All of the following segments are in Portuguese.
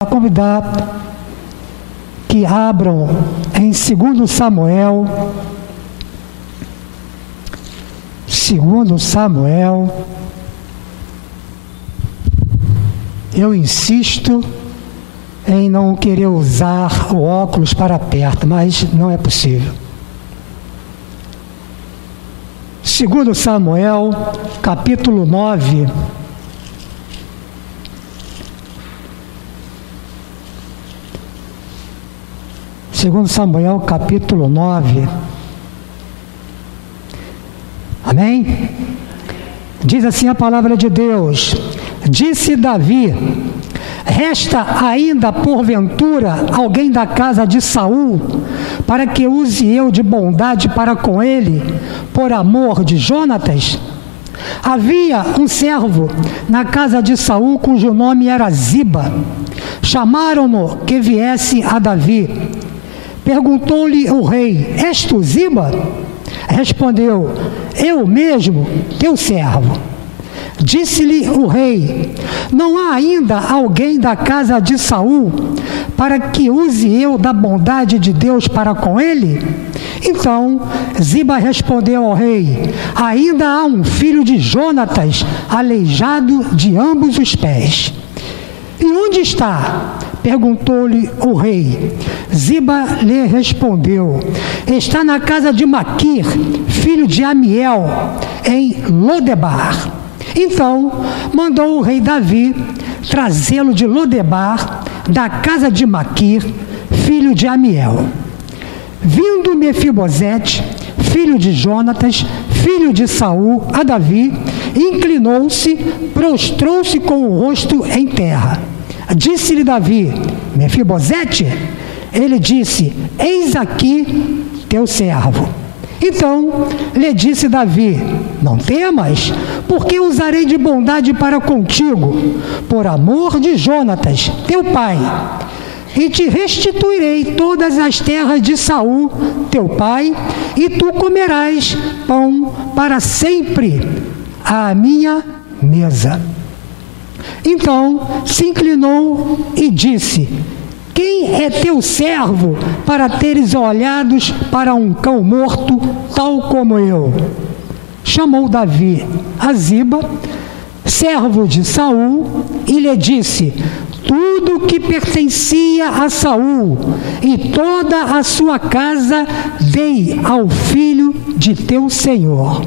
A convidar que abram em 2 Samuel, 2 Samuel. Eu insisto em não querer usar o óculos para perto, mas não é possível. 2 Samuel, capítulo 9. Segundo Samuel, capítulo 9. Amém? Diz assim a palavra de Deus: disse Davi: resta ainda porventura alguém da casa de Saul, para que use eu de bondade para com ele, por amor de Jonatas? Havia um servo na casa de Saul, cujo nome era Ziba. Chamaram-no que viesse a Davi. Perguntou-lhe o rei: és tu Ziba? Respondeu: eu mesmo, teu servo. Disse-lhe o rei: não há ainda alguém da casa de Saul, para que use eu da bondade de Deus para com ele? Então Ziba respondeu ao rei: ainda há um filho de Jonatas, aleijado de ambos os pés. E onde está? Perguntou-lhe o rei. Ziba lhe respondeu: está na casa de Maquir, filho de Amiel, em Lodebar. Então mandou o rei Davi trazê-lo de Lodebar, da casa de Maquir, filho de Amiel. Vindo Mefibosete, filho de Jonatas, filho de Saul, a Davi, inclinou-se, prostrou-se com o rosto em terra. Disse-lhe Davi: Mefibosete? Ele disse: eis aqui teu servo. Então lhe disse Davi: não temas, porque usarei de bondade para contigo, por amor de Jonatas, teu pai, e te restituirei todas as terras de Saul, teu pai, e tu comerás pão para sempre à minha mesa. Então se inclinou e disse: quem é teu servo para teres olhados para um cão morto, tal como eu? Chamou Davi a Ziba, servo de Saul, e lhe disse: tudo que pertencia a Saul e toda a sua casa dei ao filho de teu senhor.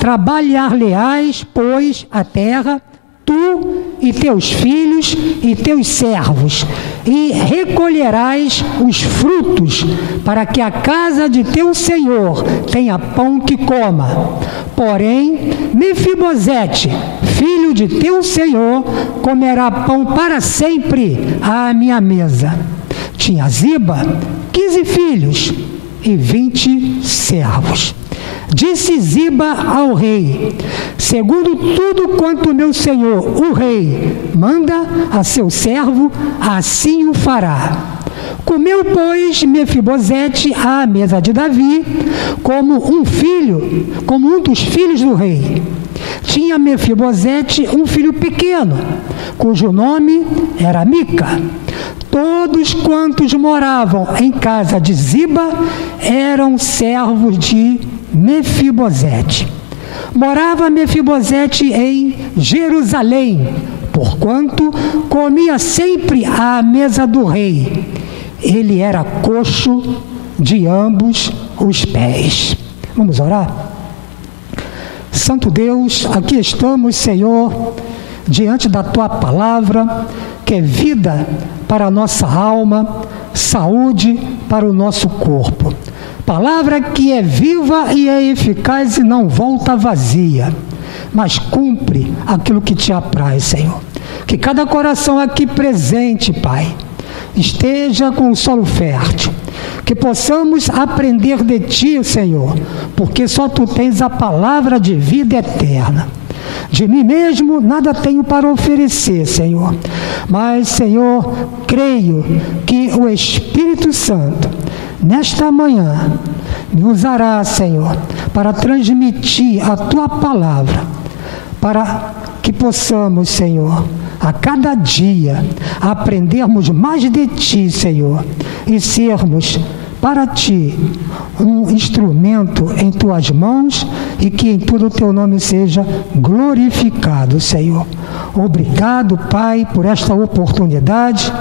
Trabalhar-lhe-ás, pois, a terra, tu e teus filhos e teus servos, e recolherás os frutos, para que a casa de teu senhor tenha pão que coma. Porém, Mefibosete, filho de teu senhor, comerá pão para sempre à minha mesa. Tinha Ziba 15 filhos e 20 servos. Disse Ziba ao rei: segundo tudo quanto meu senhor, o rei, manda a seu servo, assim o fará. Comeu, pois, Mefibosete à mesa de Davi, como um dos filhos do rei. Tinha Mefibosete um filho pequeno, cujo nome era Mica. Todos quantos moravam em casa de Ziba eram servos de Mefibosete. Morava Mefibosete em Jerusalém, porquanto comia sempre à mesa do rei. Ele era coxo de ambos os pés. Vamos orar? Santo Deus, aqui estamos, Senhor, diante da Tua palavra, que é vida para a nossa alma, saúde para o nosso corpo. Palavra que é viva e é eficaz e não volta vazia, mas cumpre aquilo que te apraz, Senhor. Que cada coração aqui presente, Pai, esteja com o solo fértil. Que possamos aprender de Ti, Senhor, porque só Tu tens a palavra de vida eterna. De mim mesmo nada tenho para oferecer, Senhor, mas, Senhor, creio que o Espírito Santo, nesta manhã, me usará, Senhor, para transmitir a Tua palavra, para que possamos, Senhor, a cada dia aprendermos mais de Ti, Senhor, e sermos para Ti um instrumento em Tuas mãos e que em tudo o Teu nome seja glorificado, Senhor. Obrigado, Pai, por esta oportunidade.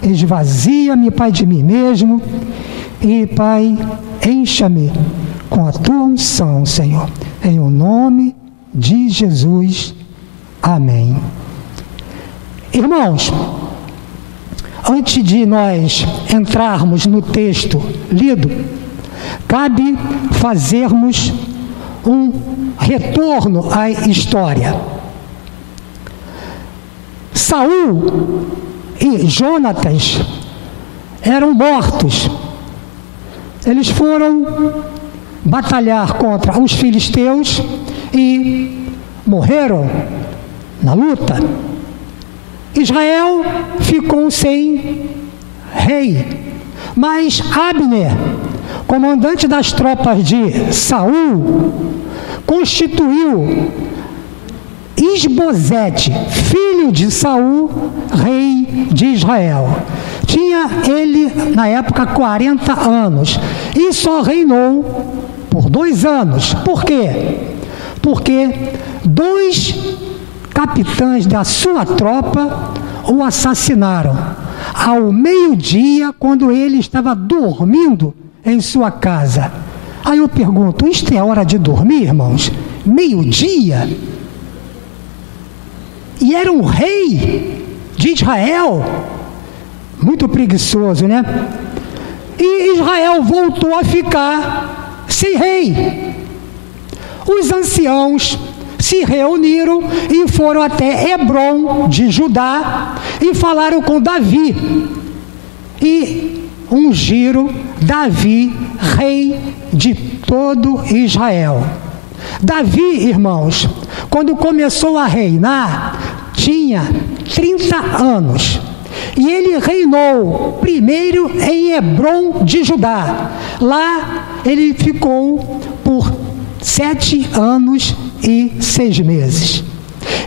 Esvazia-me, Pai, de mim mesmo e, Pai, encha-me com a Tua unção, Senhor. Em o nome de Jesus. Amém. Irmãos, antes de nós entrarmos no texto lido, cabe fazermos um retorno à história. Saul e Jonatas eram mortos. Eles foram batalhar contra os filisteus e morreram na luta. Israel ficou sem rei, mas Abner, comandante das tropas de Saul, constituiu Isbosete, filho de Saul, rei de Israel. Tinha ele, na época, 40 anos e só reinou por 2 anos. Por quê? Porque 2 capitães da sua tropa o assassinaram ao meio-dia, quando ele estava dormindo em sua casa. Aí eu pergunto, isto é hora de dormir, irmãos? Meio-dia? E era um rei de Israel, muito preguiçoso, né? E Israel voltou a ficar sem rei. Os anciãos se reuniram e foram até Hebrom de Judá e falaram com Davi e ungiram Davi rei de todo Israel. Davi, irmãos, quando começou a reinar, tinha 30 anos e ele reinou primeiro em Hebrom de Judá. Lá ele ficou por 7 anos e 6 meses.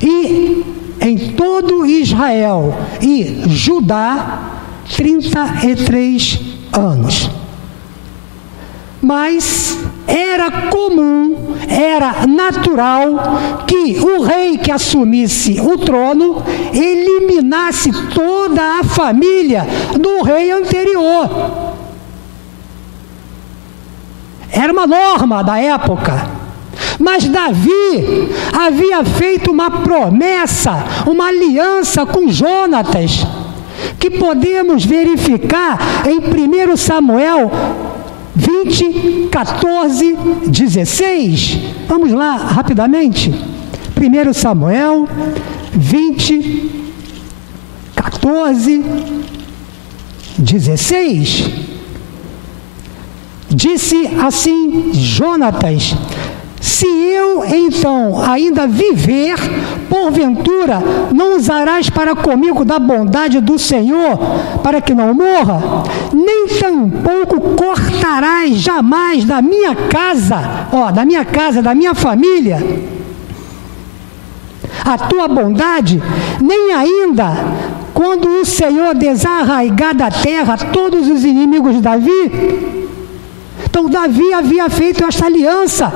E em todo Israel e Judá, 33 anos. Mas era comum, era natural que o rei que assumisse o trono eliminasse toda a família do rei anterior. Era uma norma da época. Mas Davi havia feito uma promessa, uma aliança com Jonatas, que podemos verificar em 1 Samuel 20, 14, 16. Vamos lá, rapidamente. 1 Samuel 20, 14, 16. Disse assim Jonatas: se eu então ainda viver, porventura não usarás para comigo da bondade do Senhor, para que não morra? Nem tampouco cortarás jamais da minha casa, da minha família, a tua bondade, nem ainda quando o Senhor desarraigar da terra todos os inimigos de Davi. Então Davi havia feito esta aliança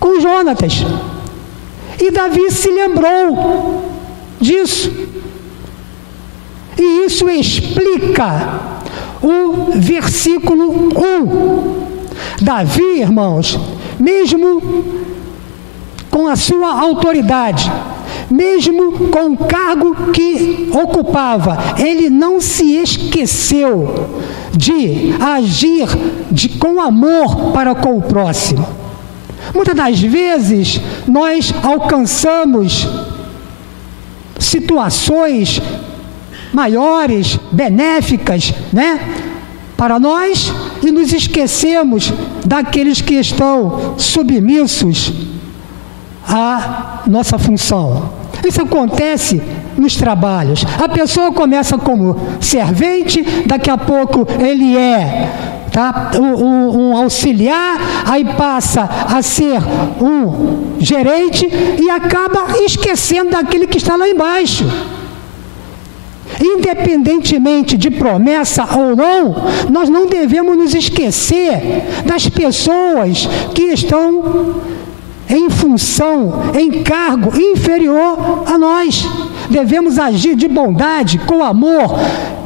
com Jonatas. E Davi se lembrou disso. E isso explica o versículo 1. Davi, irmãos, mesmo com a sua autoridade, mesmo com o cargo que ocupava, ele não se esqueceu de agir com amor para com o próximo. Muitas das vezes nós alcançamos situações maiores, benéficas, né, para nós, e nos esquecemos daqueles que estão submissos à nossa função. Isso acontece nos trabalhos. A pessoa começa como servente, daqui a pouco ele é tá? Um auxiliar, aí passa a ser um gerente e acaba esquecendo daquele que está lá embaixo. Independentemente de promessa ou não, nós não devemos nos esquecer das pessoas que estão em função, em cargo inferior a nós. Devemos agir de bondade, com amor,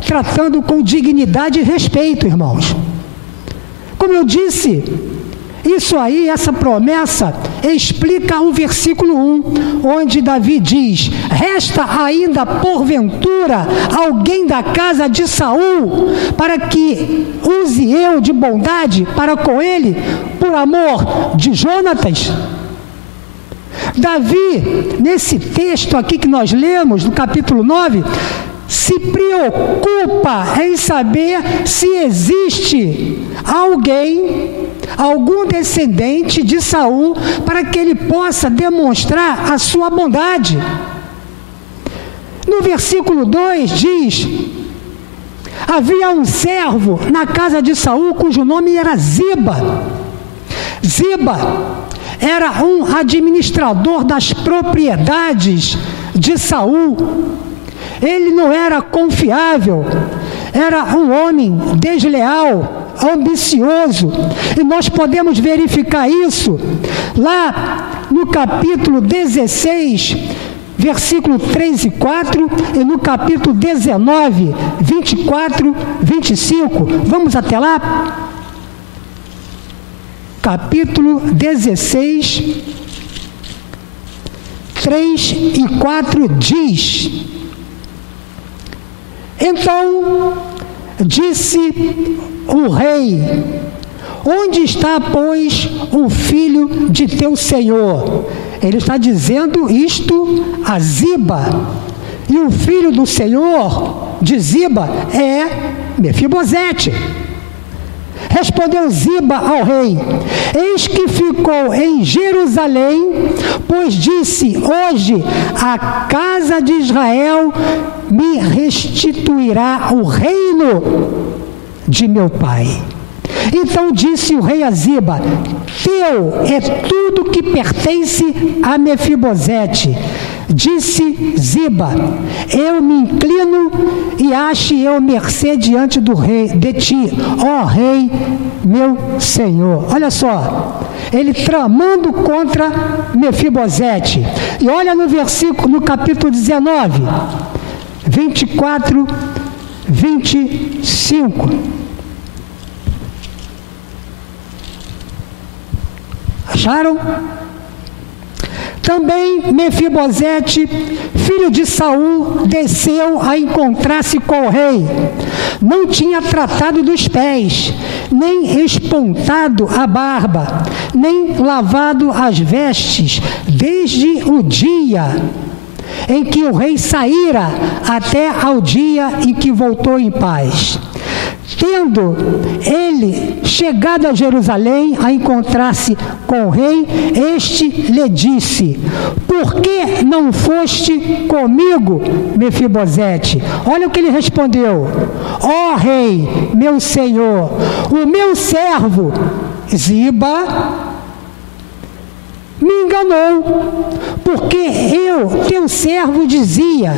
tratando com dignidade e respeito, irmãos. Como eu disse, isso aí, essa promessa, explica o versículo 1, onde Davi diz: resta ainda porventura alguém da casa de Saul, para que use eu de bondade para com ele, por amor de Jonatas? Davi, nesse texto aqui que nós lemos, no capítulo 9, se preocupa em saber se existe algum descendente de Saul, para que ele possa demonstrar a sua bondade. No versículo 2 diz: havia um servo na casa de Saul cujo nome era Ziba. Ziba era um administrador das propriedades de Saul. Ele não era confiável, era um homem desleal, ambicioso, e nós podemos verificar isso lá no capítulo 16, versículo 3 e 4, e no capítulo 19, 24, 25. Vamos até lá? Capítulo 16, 3 e 4 diz: então disse o rei: onde está, pois, o filho de teu senhor? Ele está dizendo isto a Ziba. E o filho do senhor de Ziba é Mefibosete. Respondeu Ziba ao rei: eis que ficou em Jerusalém, pois disse: hoje a casa de Israel me restituirá o reino de meu pai. Então disse o rei a Ziba: teu é tudo que pertence a Mefibosete. Disse Ziba: eu me inclino e ache eu mercê diante do rei, de ti, ó rei, meu senhor. Olha só, ele tramando contra Mefibosete. E olha no versículo, no capítulo 19, 24, 25. Acharam? Também Mefibosete, filho de Saul, desceu a encontrar-se com o rei. Não tinha tratado dos pés, nem espontado a barba, nem lavado as vestes, desde o dia em que o rei saíra até ao dia em que voltou em paz. Tendo ele chegado a Jerusalém a encontrar-se com o rei, este lhe disse: por que não foste comigo, Mefibosete? Olha o que ele respondeu: ó rei, meu senhor, o meu servo Ziba me enganou, porque eu, teu servo, dizia: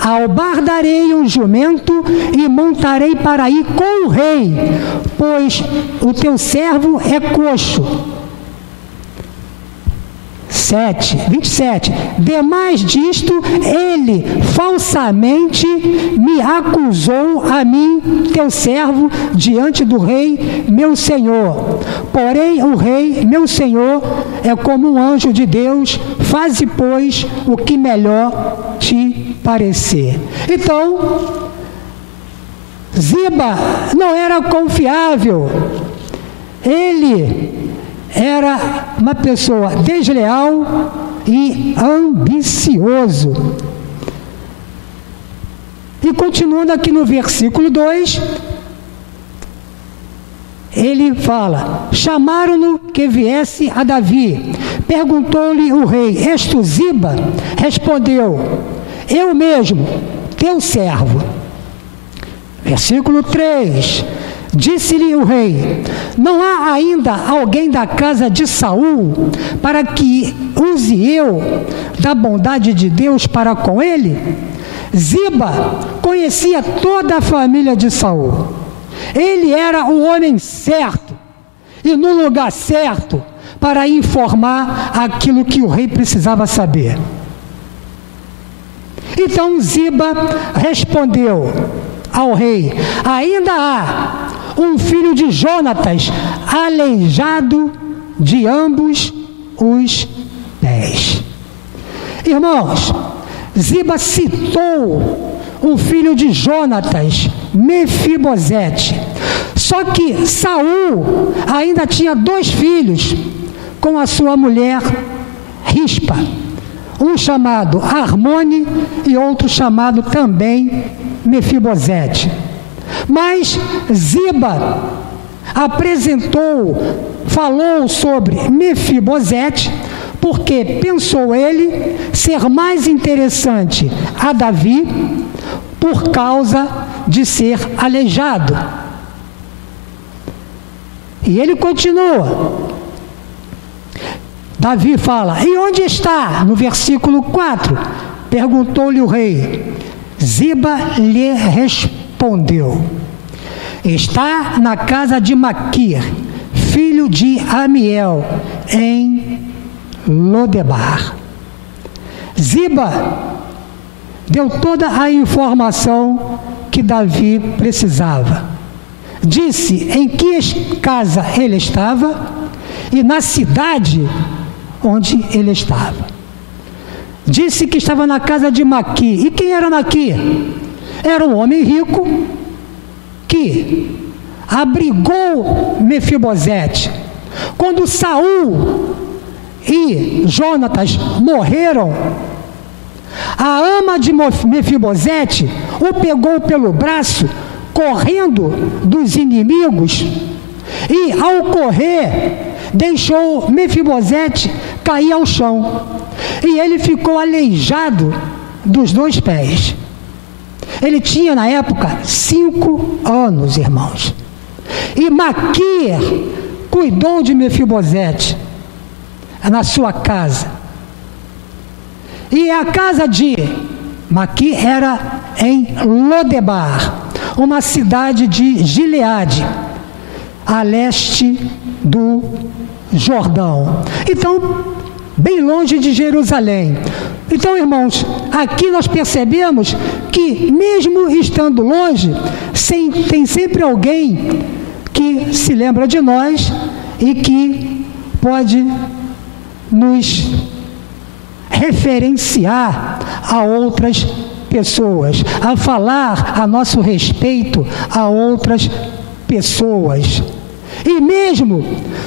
albardarei um jumento e montarei para ir com o rei, pois o teu servo é coxo. 27. Demais disto, ele falsamente me acusou a mim, teu servo, diante do rei, meu senhor. Porém, o rei, meu senhor, é como um anjo de Deus. Faze, pois, o que melhor te parecer. Então, Ziba não era confiável. Ele era uma pessoa desleal e ambicioso. E continuando aqui no versículo 2, ele fala: chamaram-no que viesse a Davi. Perguntou-lhe o rei: és tu Ziba? Respondeu: eu mesmo, teu servo. Versículo 3: Disse-lhe o rei: não há ainda alguém da casa de Saul para que use eu da bondade de Deus para com ele? Ziba conhecia toda a família de Saul. Ele era o homem certo e no lugar certo para informar aquilo que o rei precisava saber. Então Ziba respondeu ao rei: ainda há um filho de Jonatas, aleijado de ambos os pés. Irmãos, Ziba citou o filho de Jonatas, Mefibosete. Só que Saul ainda tinha 2 filhos com a sua mulher Rispa, um chamado Armone e outro chamado também Mefibosete. Mas Ziba falou sobre Mefibosete, porque pensou ele ser mais interessante a Davi por causa de ser aleijado. E ele continua. Davi fala: e onde está? No versículo 4, perguntou-lhe o rei. Ziba lhe respondeu: está na casa de Maquir, filho de Amiel, em Lodebar. Ziba deu toda a informação que Davi precisava. Disse em que casa ele estava e na cidade onde ele estava. Disse que estava na casa de Maquir. E quem era Maquir? Era um homem rico que abrigou Mefibosete. Quando Saul e Jonatas morreram, a ama de Mefibosete o pegou pelo braço, correndo dos inimigos, e ao correr deixou Mefibosete cair ao chão, e ele ficou aleijado dos 2 pés. Ele tinha na época 5 anos, irmãos. E Maquir cuidou de Mefibosete na sua casa. E a casa de Maquir era em Lodebar, uma cidade de Gileade, a leste do Jordão. Então, bem longe de Jerusalém. Então, irmãos, aqui nós percebemos que mesmo estando longe, tem sempre alguém que se lembra de nós e que pode nos referenciar a outras pessoas, a falar a nosso respeito a outras pessoas. E mesmo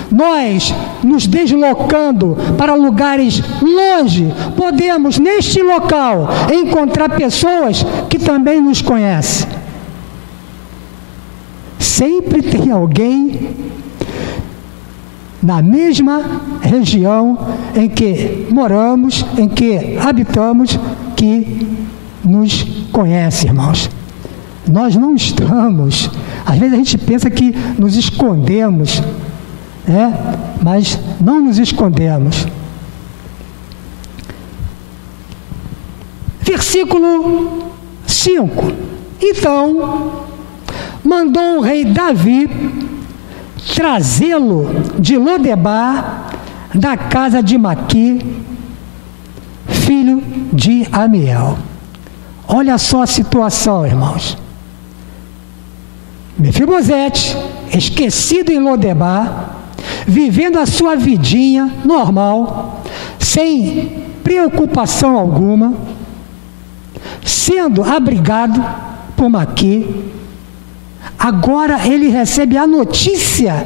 nós nos deslocando para lugares longe, podemos neste local encontrar pessoas que também nos conhecem. Sempre tem alguém na mesma região em que moramos, em que habitamos, que nos conhece, irmãos. Nós não estamos, às vezes a gente pensa que nos escondemos, mas não nos escondemos. Versículo 5. Então, mandou o rei Davi trazê-lo de Lodebar, da casa de Maquir, filho de Amiel. Olha só a situação, irmãos. Mefibosete, esquecido em Lodebar, vivendo a sua vidinha normal, sem preocupação alguma, sendo abrigado por Maquir. Agora ele recebe a notícia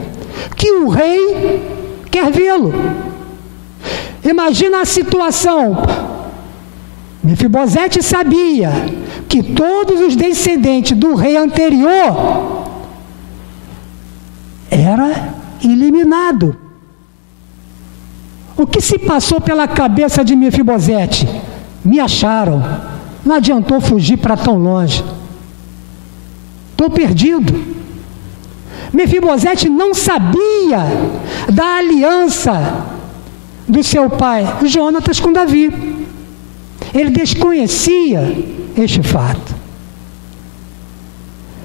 que o rei quer vê-lo. Imagina a situação. Mefibosete sabia que todos os descendentes do rei anterior era eliminado. O que se passou pela cabeça de Mefibosete? Me acharam. Não adiantou fugir para tão longe. Estou perdido. Mefibosete não sabia da aliança do seu pai Jonatas com Davi. Ele desconhecia este fato.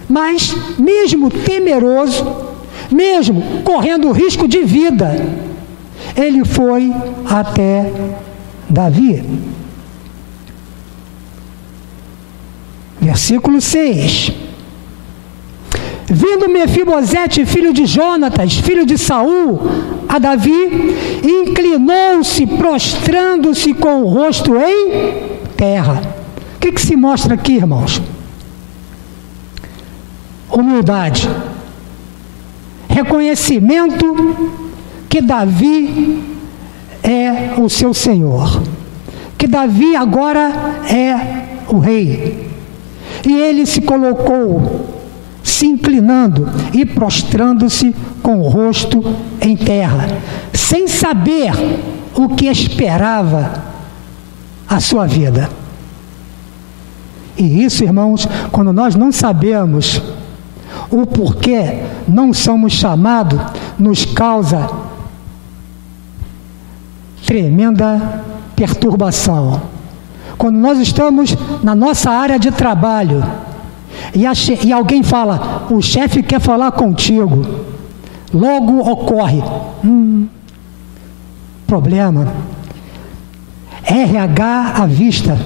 Mas, mesmo temeroso, mesmo correndo risco de vida, ele foi até Davi. Versículo 6. Vindo Mefibosete, filho de Jonatas, filho de Saul, a Davi, inclinou-se, prostrando-se com o rosto em terra. O que se mostra aqui, irmãos? Humildade. Reconhecimento que Davi é o seu Senhor. Que Davi agora é o rei. E ele se colocou, se inclinando e prostrando-se com o rosto em terra, sem saber o que esperava a sua vida. E isso, irmãos, quando nós não sabemos o porquê não somos chamados, nos causa tremenda perturbação. Quando nós estamos na nossa área de trabalho e alguém fala, o chefe quer falar contigo, logo ocorre problema. RH à vista.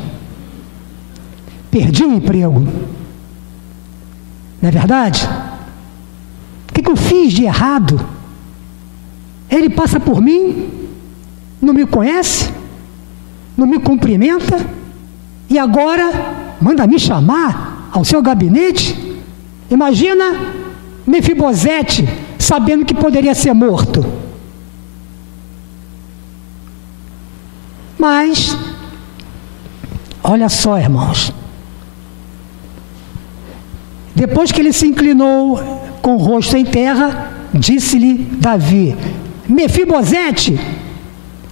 Perdi o emprego. Não é verdade? O que eu fiz de errado? Ele passa por mim, não me conhece, não me cumprimenta, e agora manda me chamar ao seu gabinete? Imagina Mefibosete sabendo que poderia ser morto. Mas, olha só, irmãos, depois que ele se inclinou com o rosto em terra, disse-lhe Davi, Mefibosete,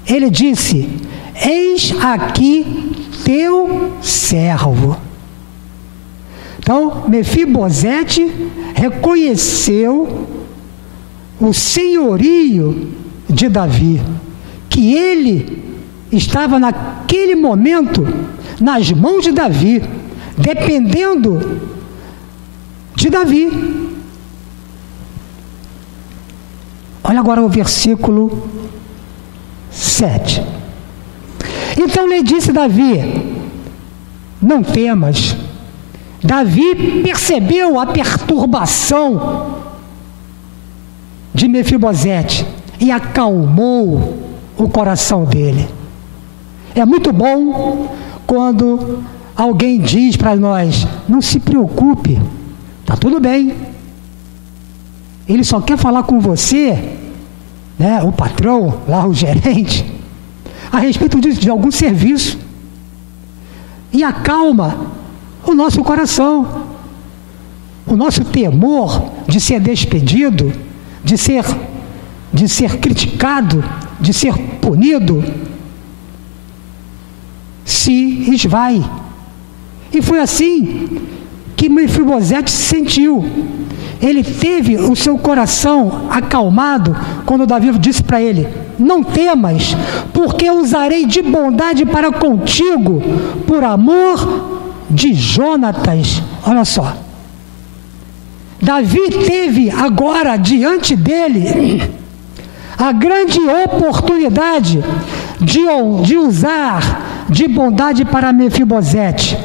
ele disse, eis aqui teu servo. Então, Mefibosete reconheceu o senhorio de Davi, que ele estava naquele momento nas mãos de Davi, dependendo de Davi. Olha agora o versículo 7. Então lhe disse Davi, não temas. Davi percebeu a perturbação de Mefibosete e acalmou o coração dele. É muito bom quando alguém diz para nós, não se preocupe, está tudo bem. Ele só quer falar com você, né, o patrão, lá o gerente, a respeito de algum serviço. E acalma o nosso coração. O nosso temor de ser despedido, de ser criticado, de ser punido, se esvai. E foi assim que Mefibosete se sentiu. Ele teve o seu coração acalmado quando Davi disse para ele, não temas, porque eu usarei de bondade para contigo, por amor de Jonatas. Olha só, Davi teve agora diante dele a grande oportunidade de usar de bondade para Mefibosete,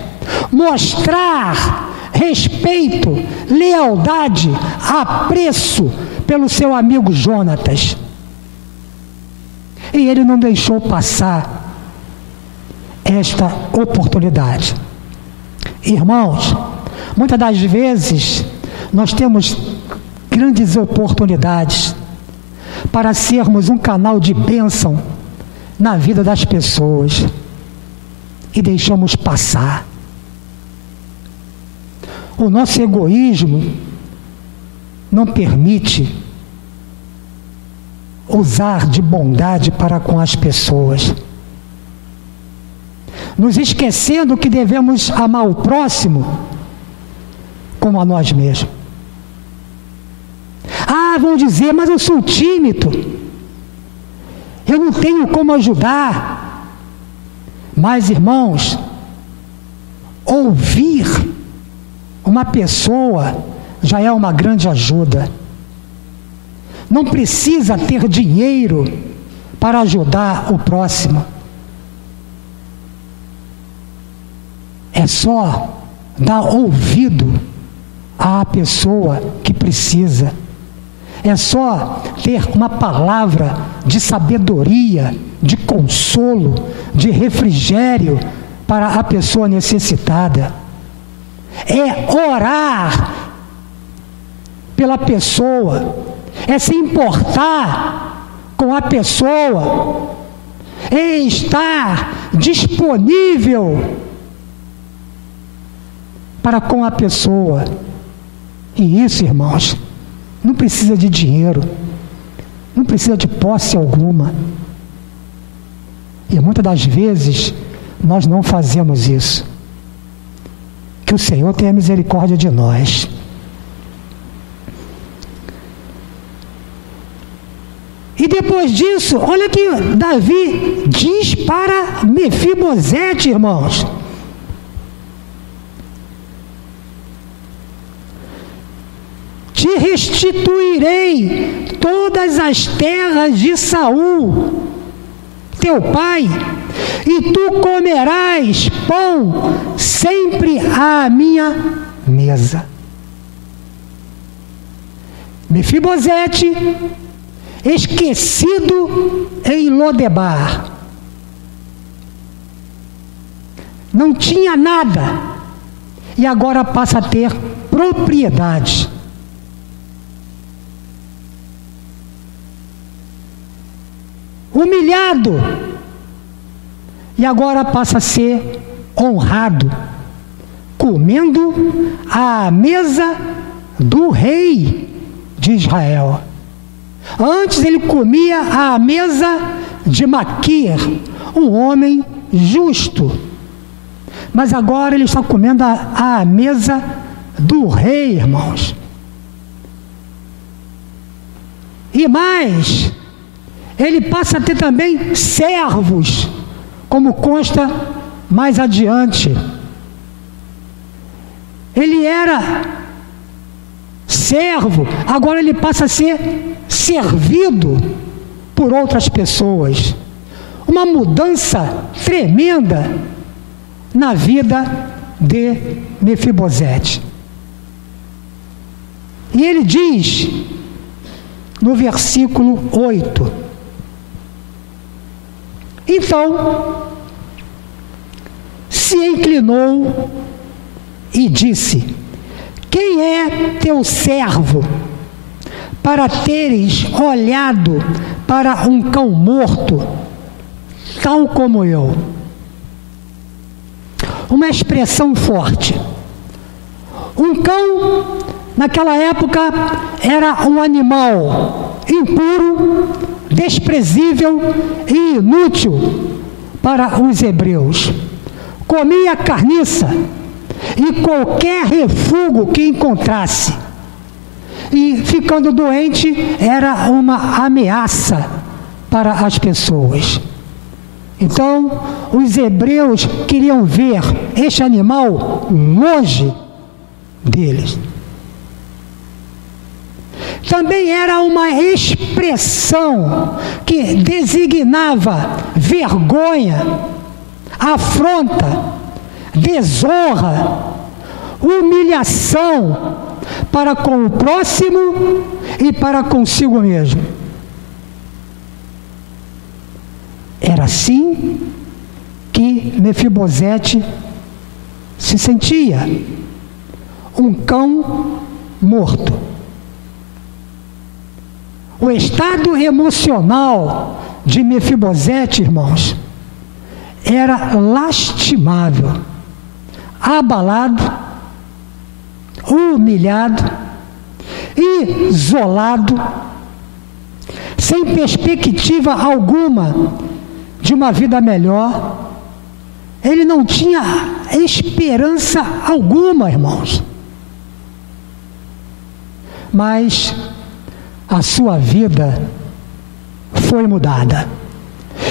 mostrar respeito, lealdade, apreço pelo seu amigo Jonatas. E ele não deixou passar esta oportunidade. Irmãos, muitas das vezes nós temos grandes oportunidades para sermos um canal de bênção na vida das pessoas e deixamos passar. O nosso egoísmo não permite usar de bondade para com as pessoas, nos esquecendo que devemos amar o próximo como a nós mesmos. vão dizer: mas eu sou tímido, eu não tenho como ajudar. Mas, irmãos, ouvir uma pessoa já é uma grande ajuda. Não precisa ter dinheiro para ajudar o próximo. É só dar ouvido à pessoa que precisa. É só ter uma palavra de sabedoria, de consolo, de refrigério para a pessoa necessitada. É orar pela pessoa, é se importar com a pessoa, é estar disponível para com a pessoa. E isso, irmãos, não precisa de dinheiro, não precisa de posse alguma. E muitas das vezes nós não fazemos isso. Que o Senhor tenha misericórdia de nós. E depois disso, olha que Davi diz para Mefibosete, irmãos: te restituirei todas as terras de Saul, teu pai, e tu comerás pão sempre à minha mesa. Mefibosete, esquecido em Lodebar, não tinha nada, e agora passa a ter propriedade. Humilhado, e agora passa a ser honrado, comendo à mesa do rei de Israel. Antes ele comia à mesa de Maquir, um homem justo, mas agora ele está comendo à mesa do rei, irmãos. E mais, ele passa a ter também servos, como consta mais adiante. Ele era servo, agora ele passa a ser servido por outras pessoas. Uma mudança tremenda na vida de Mefibosete. E ele diz no versículo 8: então se inclinou e disse: quem é teu servo para teres olhado para um cão morto, tal como eu? Uma expressão forte. Um cão, naquela época, era um animal impuro, desprezível e inútil para os hebreus. Comia carniça e qualquer refúgio que encontrasse. E ficando doente, era uma ameaça para as pessoas. Então, os hebreus queriam ver este animal longe deles. Também era uma expressão que designava vergonha, afronta, desonra, humilhação para com o próximo e para consigo mesmo. Era assim que Mefibosete se sentia, um cão morto. O estado emocional de Mefibosete, irmãos, era lastimável, abalado, humilhado, isolado, sem perspectiva alguma de uma vida melhor. Ele não tinha esperança alguma, irmãos. Mas a sua vida foi mudada.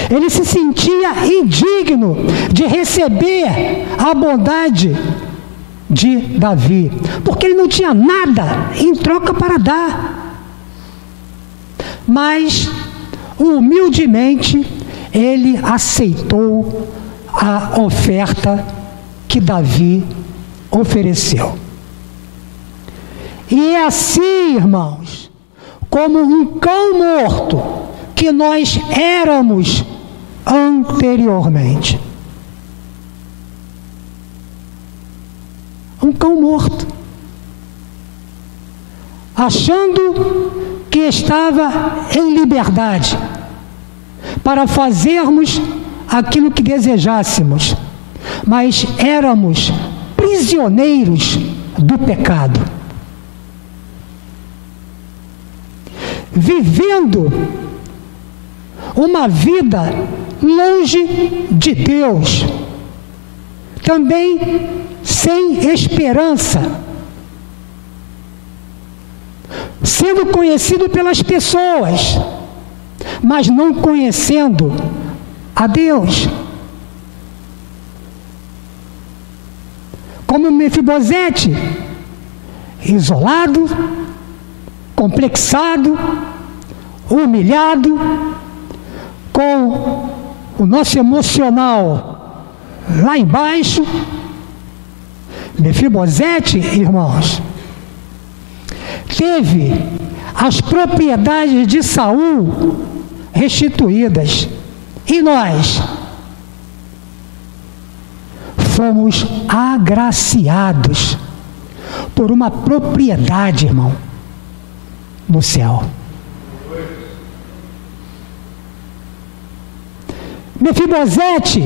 Ele se sentia indigno de receber a bondade de Davi, porque ele não tinha nada em troca para dar. Mas, humildemente, ele aceitou a oferta que Davi ofereceu. E é assim, irmãos, como um cão morto que nós éramos anteriormente. Um cão morto, achando que estava em liberdade para fazermos aquilo que desejássemos, mas éramos prisioneiros do pecado, vivendo uma vida longe de Deus, também sem esperança, sendo conhecido pelas pessoas, mas não conhecendo a Deus. Como Mefibosete, isolado, complexado, humilhado, com o nosso emocional lá embaixo. Mefibosete, irmãos, teve as propriedades de Saul restituídas. E nós fomos agraciados por uma propriedade, irmão, no céu. Mefibosete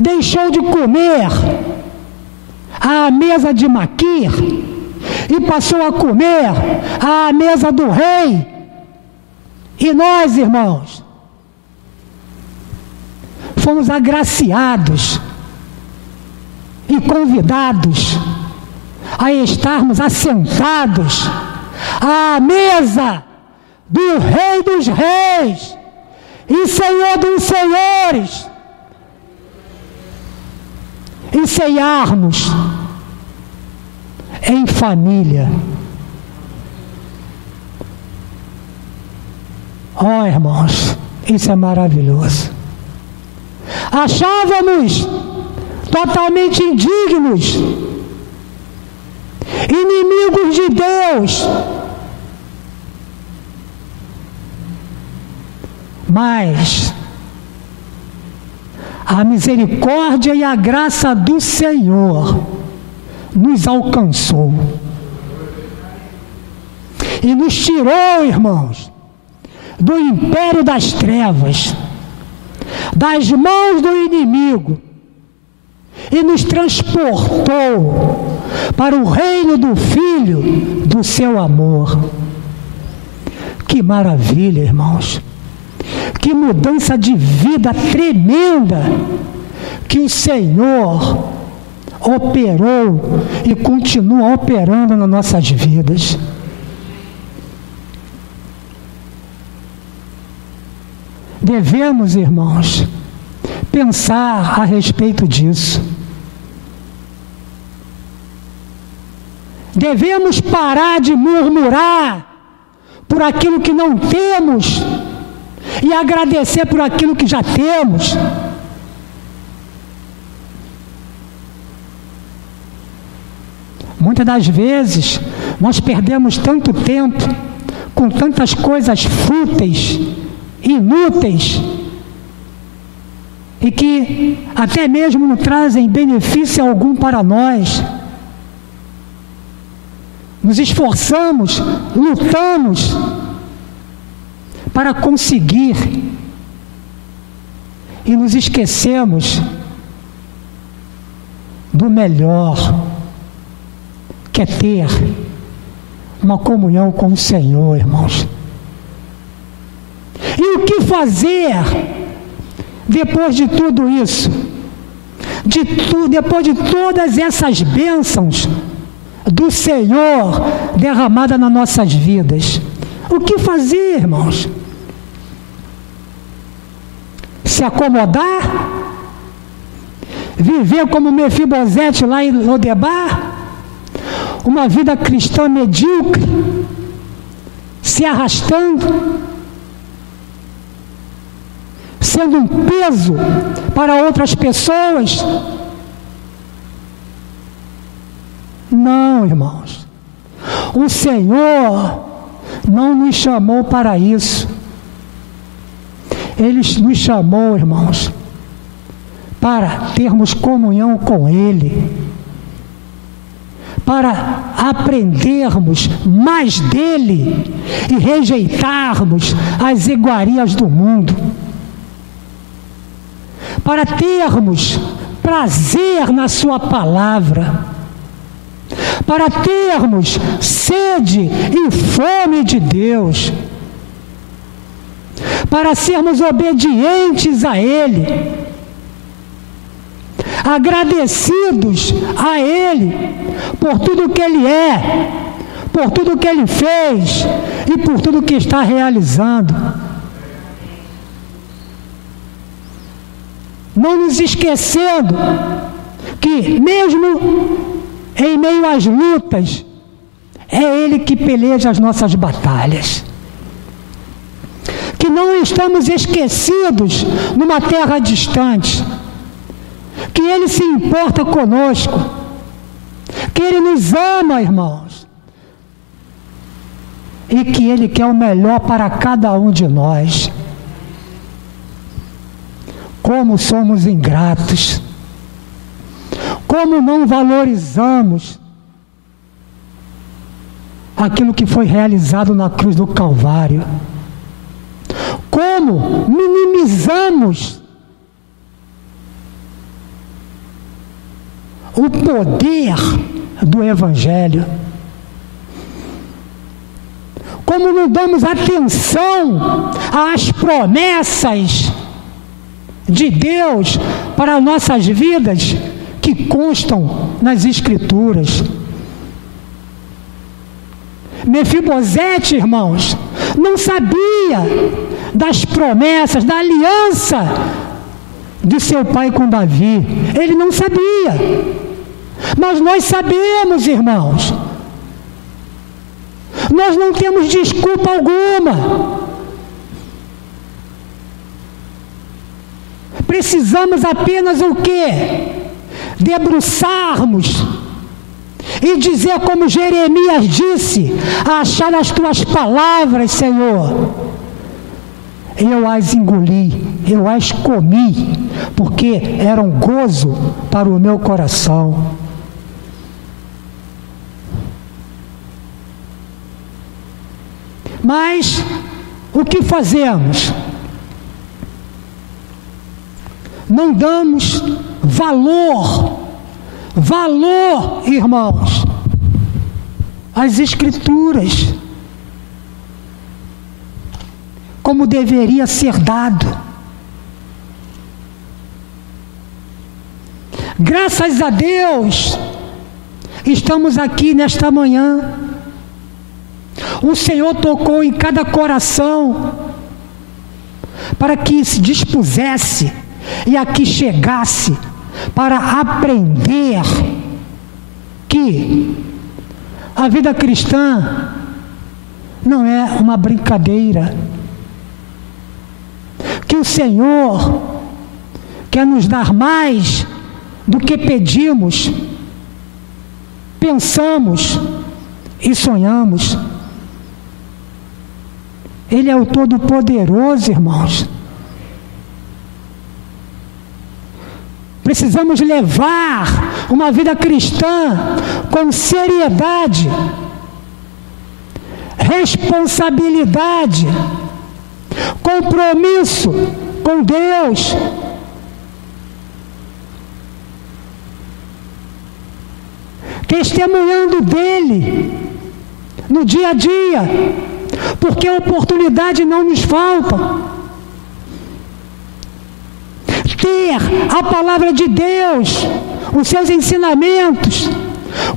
deixou de comer à mesa de Maquir e passou a comer à mesa do rei. E nós, irmãos, fomos agraciados e convidados a estarmos assentados à mesa do Rei dos Reis e Senhor dos Senhores, e ceiarmos em família. Oh, irmãos, isso é maravilhoso. Achávamos totalmente indignos, inimigos de Deus, mas a misericórdia e a graça do Senhor nos alcançou e nos tirou, irmãos, do império das trevas, das mãos do inimigo, e nos transportou para o reino do Filho do seu amor. Que maravilha, irmãos! Que mudança de vida tremenda que o Senhor operou e continua operando nas nossas vidas. Devemos, irmãos, pensar a respeito disso. Devemos parar de murmurar por aquilo que não temos e agradecer por aquilo que já temos. Muitas das vezes nós perdemos tanto tempo com tantas coisas fúteis, inúteis, e que até mesmo não trazem benefício algum para nós. Nos esforçamos, lutamos para conseguir e nos esquecemos do melhor, que é ter uma comunhão com o Senhor, irmãos. E o que fazer depois de tudo isso? Depois de todas essas bênçãos do Senhor derramadas nas nossas vidas? O que fazer, irmãos? Se acomodar? Viver como Mefibosete lá em Lodebar? Uma vida cristã medíocre? Se arrastando? Sendo um peso para outras pessoas? Não, irmãos. O Senhor não nos chamou para isso. Ele nos chamou, irmãos, para termos comunhão com Ele, para aprendermos mais dEle e rejeitarmos as iguarias do mundo, para termos prazer na Sua palavra, para termos sede e fome de Deus, para sermos obedientes a Ele, agradecidos a Ele por tudo que Ele é, por tudo que Ele fez e por tudo que está realizando. Não nos esquecendo que mesmo em meio às lutas, é Ele que peleja as nossas batalhas. Que não estamos esquecidos numa terra distante. Que Ele se importa conosco. Que Ele nos ama, irmãos. E que Ele quer o melhor para cada um de nós. Como somos ingratos. Como não valorizamos aquilo que foi realizado na cruz do Calvário. Como minimizamos o poder do Evangelho. Como não damos atenção às promessas de Deus para nossas vidas que constam nas Escrituras. Mefibosete, irmãos, não sabia das promessas, da aliança de seu pai com Davi. Ele não sabia. Mas nós sabemos, irmãos. Nós não temos desculpa alguma. Precisamos apenas o quê? Debruçarmos e dizer como Jeremias disse: achar as tuas palavras, Senhor, eu as engoli, eu as comi, porque eram gozo para o meu coração. Mas o que fazemos? Não damos valor, irmãos, às Escrituras, como deveria ser dado. Graças a Deus, estamos aqui nesta manhã. O Senhor tocou em cada coração para que se dispusesse e aqui chegasse para aprender que a vida cristã não é uma brincadeira, que o Senhor quer nos dar mais do que pedimos, pensamos e sonhamos. Ele é o Todo-Poderoso, irmãos. Precisamos levar uma vida cristã com seriedade, responsabilidade, compromisso com Deus. Testemunhando dele no dia a dia, porque a oportunidade não nos falta. Ter a palavra de Deus, os seus ensinamentos,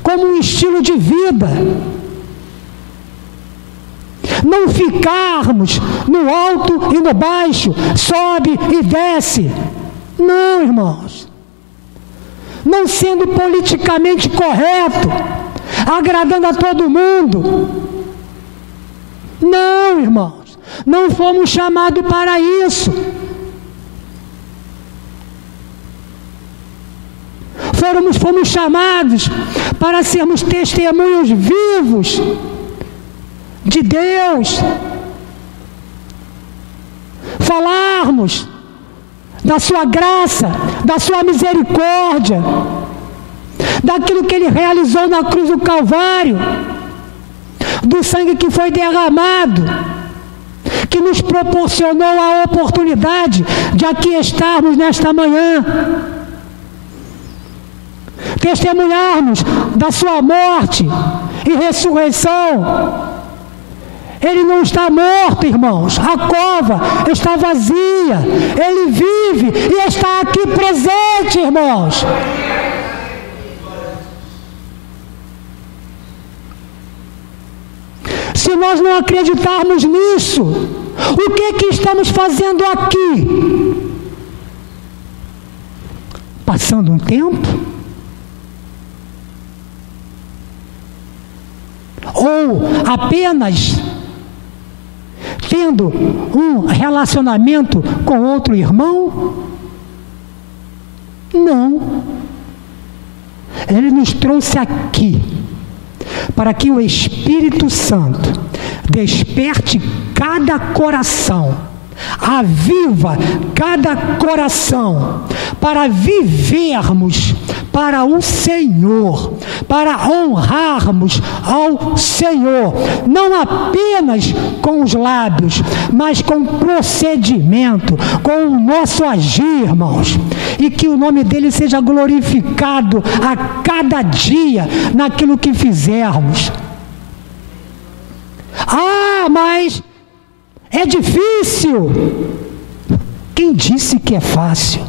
como um estilo de vida. não ficarmos no alto e no baixo, sobe e desce. Não, irmãos. Não sendo politicamente correto, agradando a todo mundo. Não, irmãos. Não fomos chamados para isso. Fomos chamados para sermos testemunhos vivos de Deus. Falarmos da sua graça, da sua misericórdia, daquilo que Ele realizou na cruz do Calvário, do sangue que foi derramado, que nos proporcionou a oportunidade de aqui estarmos nesta manhã, testemunharmos da sua morte e ressurreição. Ele não está morto, irmãos. A cova está vazia. Ele vive e está aqui presente, irmãos. Se nós não acreditarmos nisso, o que estamos fazendo aqui? Passando um tempo? Ou apenas tendo um relacionamento com outro irmão? Não. Ele nos trouxe aqui para que o Espírito Santo desperte cada coração, aviva cada coração, para vivermos para o Senhor, para honrarmos ao Senhor, não apenas com os lábios, mas com procedimento, com o nosso agir, irmãos, e que o nome dele seja glorificado a cada dia naquilo que fizermos. Ah, mas é difícil. Quem disse que é fácil?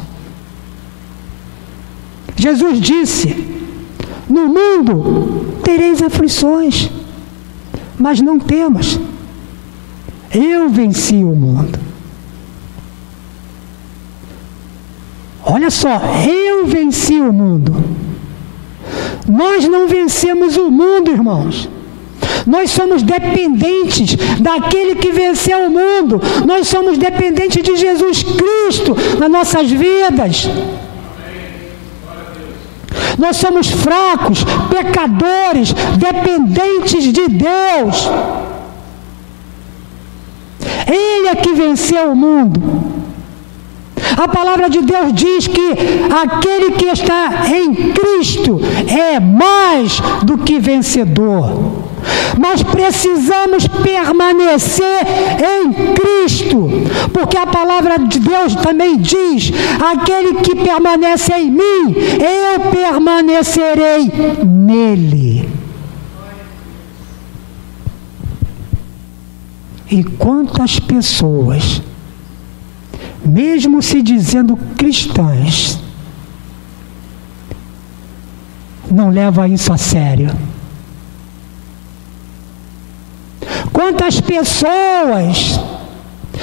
Jesus disse: no mundo tereis aflições, mas não temas, eu venci o mundo. Olha só, eu venci o mundo. Nós não vencemos o mundo, irmãos. Nós somos dependentes daquele que venceu o mundo. Nós somos dependentes de Jesus Cristo nas nossas vidas. Nós somos fracos, pecadores, dependentes de Deus. Ele é que venceu o mundo. A palavra de Deus diz que aquele que está em Cristo é mais do que vencedor. Mas precisamos permanecer em Cristo, porque a palavra de Deus também diz: aquele que permanece em mim, eu permanecerei nele. E quantas pessoas, mesmo se dizendo cristãs, não levam isso a sério? Quantas pessoas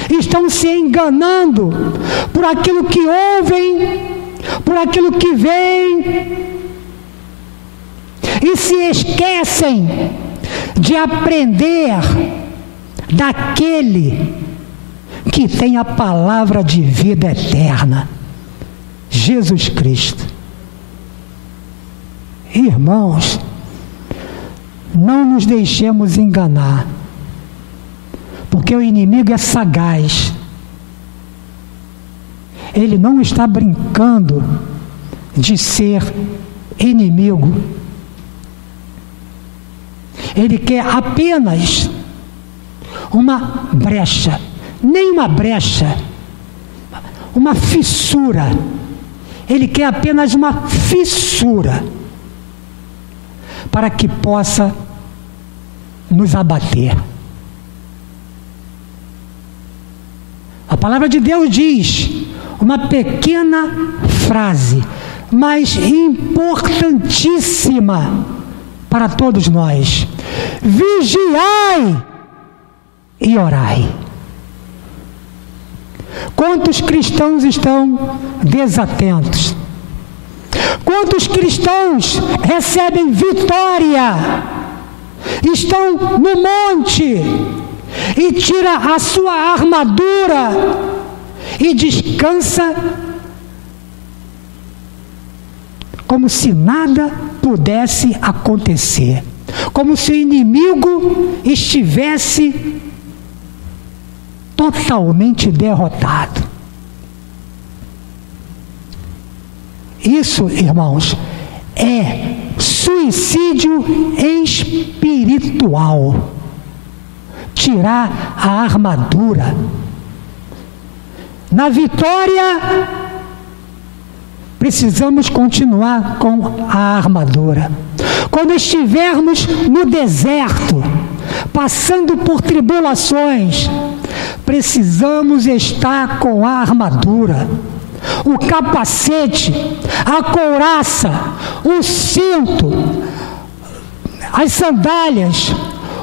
estão se enganando por aquilo que ouvem, por aquilo que veem, e se esquecem de aprender daquele que tem a palavra de vida eterna, Jesus Cristo. Irmãos, não nos deixemos enganar, porque o inimigo é sagaz. Ele não está brincando de ser inimigo. Ele quer apenas uma brecha, nem uma brecha, uma fissura. Ele quer apenas uma fissura para que possa nos abater. A palavra de Deus diz uma pequena frase, mas importantíssima para todos nós: vigiai e orai. Quantos cristãos estão desatentos? Quantos cristãos recebem vitória, estão no monte e tira a sua armadura e descansa como se nada pudesse acontecer, como se o inimigo estivesse totalmente derrotado. Isso, irmãos, é suicídio espiritual. Tirar a armadura. Na vitória, precisamos continuar com a armadura. Quando estivermos no deserto, passando por tribulações, precisamos estar com a armadura, o capacete, a couraça, o cinto, as sandálias,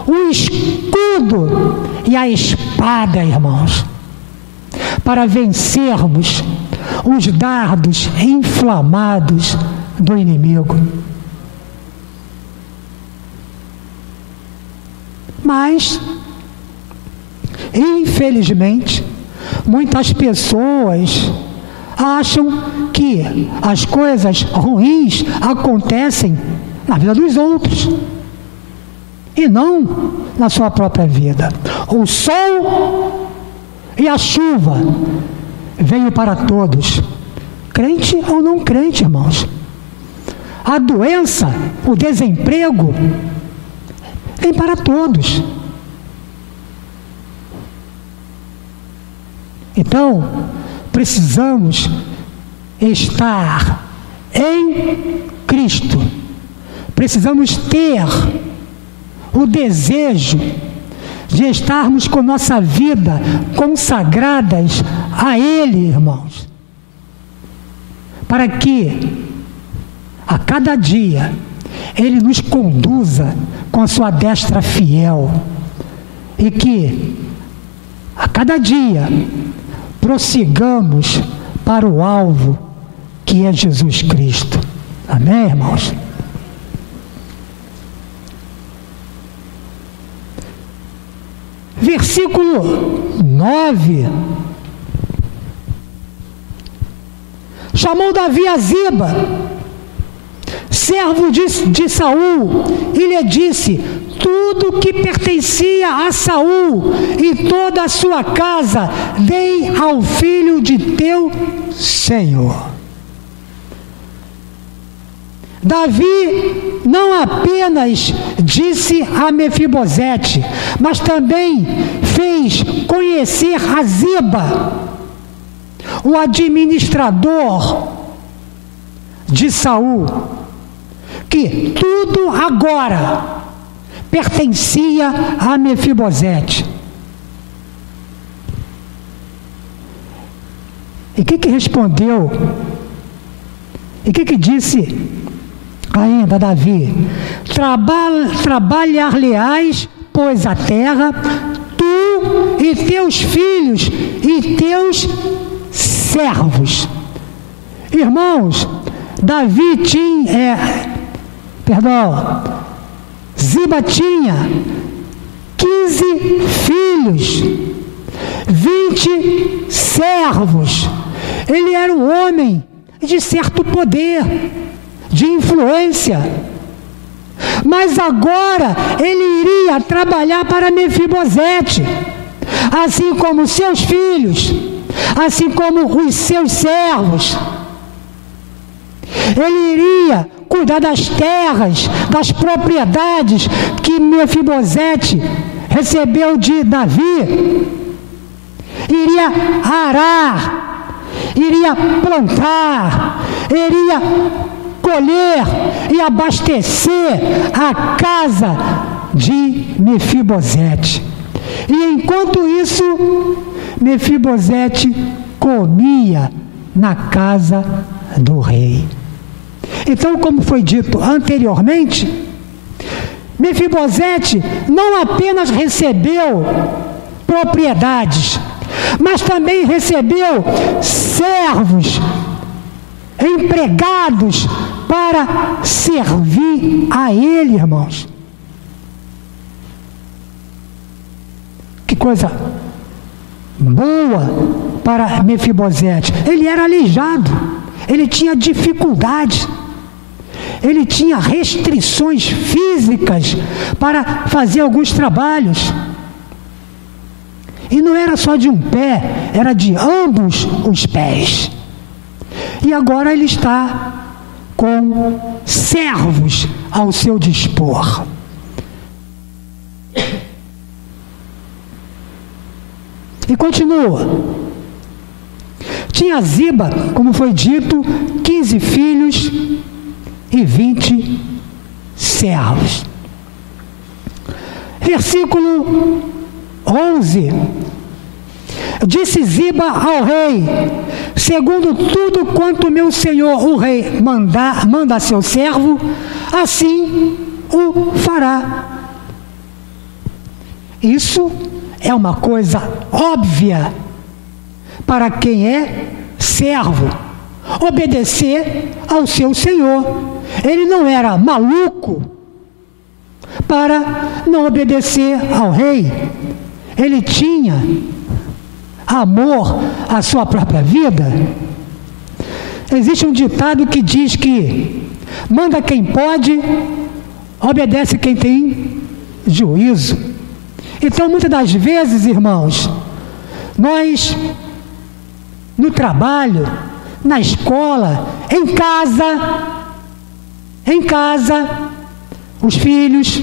o escudo e a espada, irmãos, para vencermos os dardos inflamados do inimigo. Mas, infelizmente, muitas pessoas acham que as coisas ruins acontecem na vida dos outros e não na sua própria vida. O sol e a chuva veio para todos, crente ou não crente, irmãos. A doença, o desemprego, vem para todos. Então, precisamos estar em Cristo. Precisamos ter o desejo de estarmos com nossa vida consagradas a Ele, irmãos, para que a cada dia Ele nos conduza com a sua destra fiel e que a cada dia prossigamos para o alvo que é Jesus Cristo. Amém, irmãos? Versículo 9. Chamou Davi a Ziba, servo de Saul, e lhe disse: tudo que pertencia a Saul e toda a sua casa dei ao filho de teu Senhor. Davi não apenas disse a Mefibosete, mas também fez conhecer a Ziba, o administrador de Saul, que tudo agora pertencia a Mefibosete. E o que respondeu? E o que disse ainda Davi? Trabalhar-lhe-ás, pois, a terra, tu e teus filhos e teus servos. Irmãos, Davi Ziba tinha 15 filhos, 20 servos. Ele era um homem de certo poder, de influência. Mas agora ele iria trabalhar para Mefibosete, assim como seus filhos, assim como os seus servos. Ele iria cuidar das terras, das propriedades que Mefibosete recebeu de Davi. Iria arar, iria plantar, iria colher e abastecer a casa de Mefibosete. E enquanto isso, Mefibosete comia na casa do rei. Então, como foi dito anteriormente, Mefibosete não apenas recebeu propriedades, mas também recebeu servos, empregados para servir a ele, irmãos. Que coisa boa para Mefibosete. Ele era aleijado, ele tinha dificuldade, ele tinha restrições físicas para fazer alguns trabalhos. E não era só de um pé, era de ambos os pés. E agora ele está com servos ao seu dispor. E continua. Tinha Ziba, como foi dito, 15 filhos e 20 servos. Versículo 11. Disse Ziba ao rei: segundo tudo quanto meu senhor o rei manda a seu servo, assim o fará. Isso é uma coisa óbvia para quem é servo, obedecer ao seu senhor. Ele não era maluco para não obedecer ao rei. Ele tinha amor à sua própria vida. Existe um ditado que diz que manda quem pode, obedece quem tem juízo. Então, muitas das vezes, irmãos, nós, no trabalho, na escola, em casa, os filhos,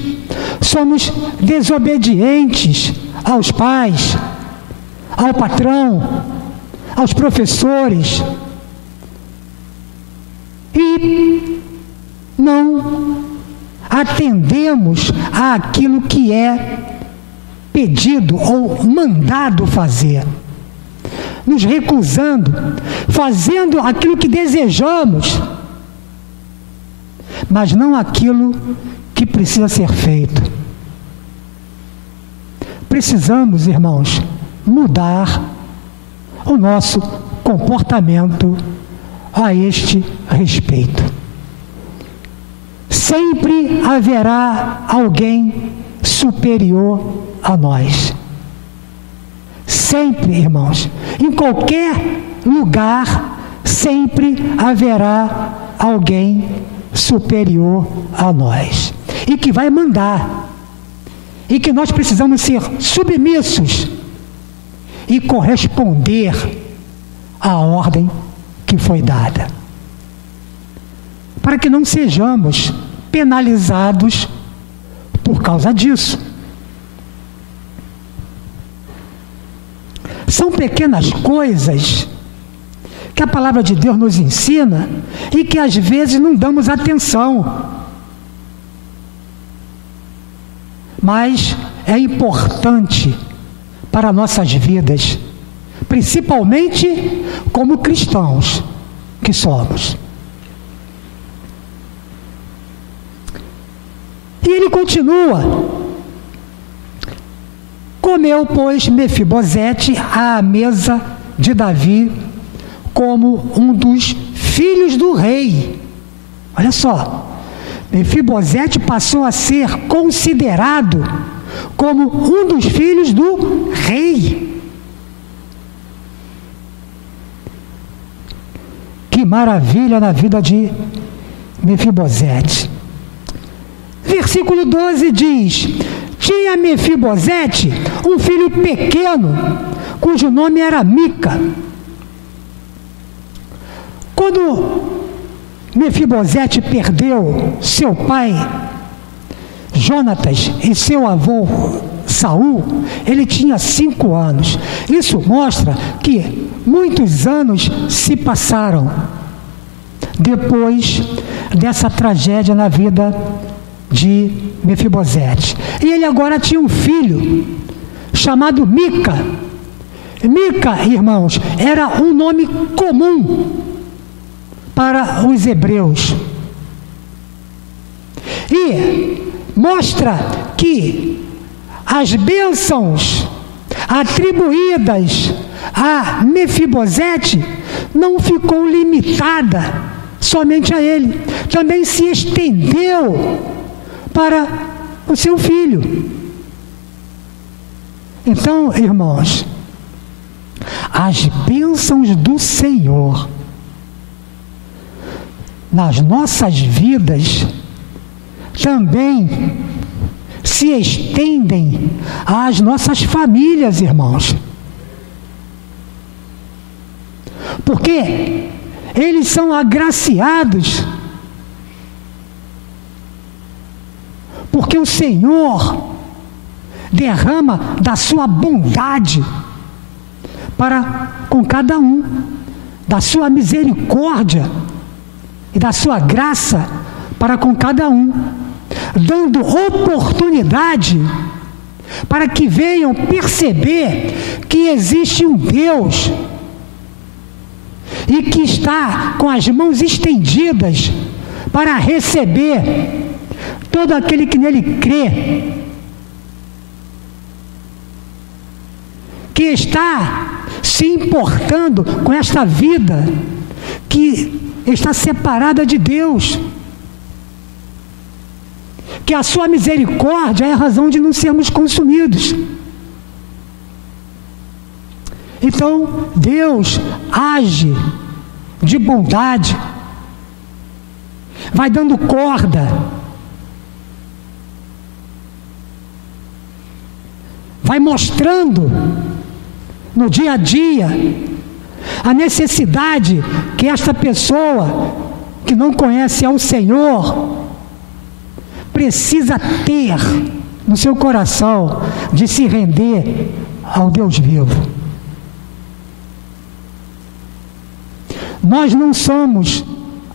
somos desobedientes aos pais, ao patrão, aos professores, e não atendemos àquilo que é pedido ou mandado fazer, nos recusando, fazendo aquilo que desejamos, mas não aquilo que precisa ser feito. Precisamos, irmãos, mudar o nosso comportamento a este respeito. Sempre haverá alguém superior a nós. Sempre, irmãos, em qualquer lugar, sempre haverá alguém superior a nós e que vai mandar, e que nós precisamos ser submissos e corresponder à ordem que foi dada, para que não sejamos penalizados por causa disso. São pequenas coisas que a palavra de Deus nos ensina e que às vezes não damos atenção. Mas é importante para nossas vidas, principalmente como cristãos que somos. E ele continua: comeu, pois, Mefibosete à mesa de Davi como um dos filhos do rei. Olha só, Mefibosete passou a ser considerado como um dos filhos do rei. Que maravilha na vida de Mefibosete. Versículo 12 diz: tinha Mefibosete um filho pequeno, cujo nome era Mica. Quando Mefibosete perdeu seu pai Jonatas e seu avô Saul, ele tinha 5 anos. Isso mostra que muitos anos se passaram depois dessa tragédia na vida de Mefibosete. E ele agora tinha um filho chamado Mica. Mica, irmãos, era um nome comum para os hebreus. E mostra que as bênçãos, atribuídas a Mefibosete não ficou limitada somente a ele, também se estendeu para o seu filho. Então, irmãos, as bênçãos do Senhor nas nossas vidas também se estendem às nossas famílias, irmãos. Porque eles são agraciados, porque o Senhor derrama da sua bondade para com cada um, da sua misericórdia e da sua graça para com cada um, dando oportunidade para que venham perceber que existe um Deus e que está com as mãos estendidas para receber todo aquele que nele crê, que está se importando com esta vida que está separada de Deus, que a sua misericórdia é a razão de não sermos consumidos. Então, Deus age de bondade, vai dando corda, vai mostrando no dia a dia a necessidade que esta pessoa que não conhece ao Senhor precisa ter no seu coração de se render ao Deus vivo. Nós não somos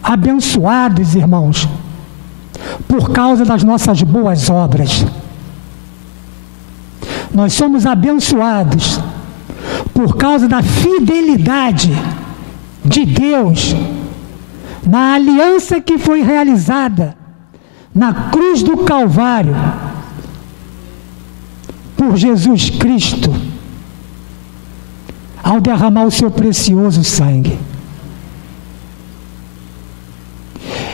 abençoados, irmãos, por causa das nossas boas obras. Nós somos abençoados por causa da fidelidade de Deus na aliança que foi realizada na cruz do Calvário por Jesus Cristo, ao derramar o seu precioso sangue.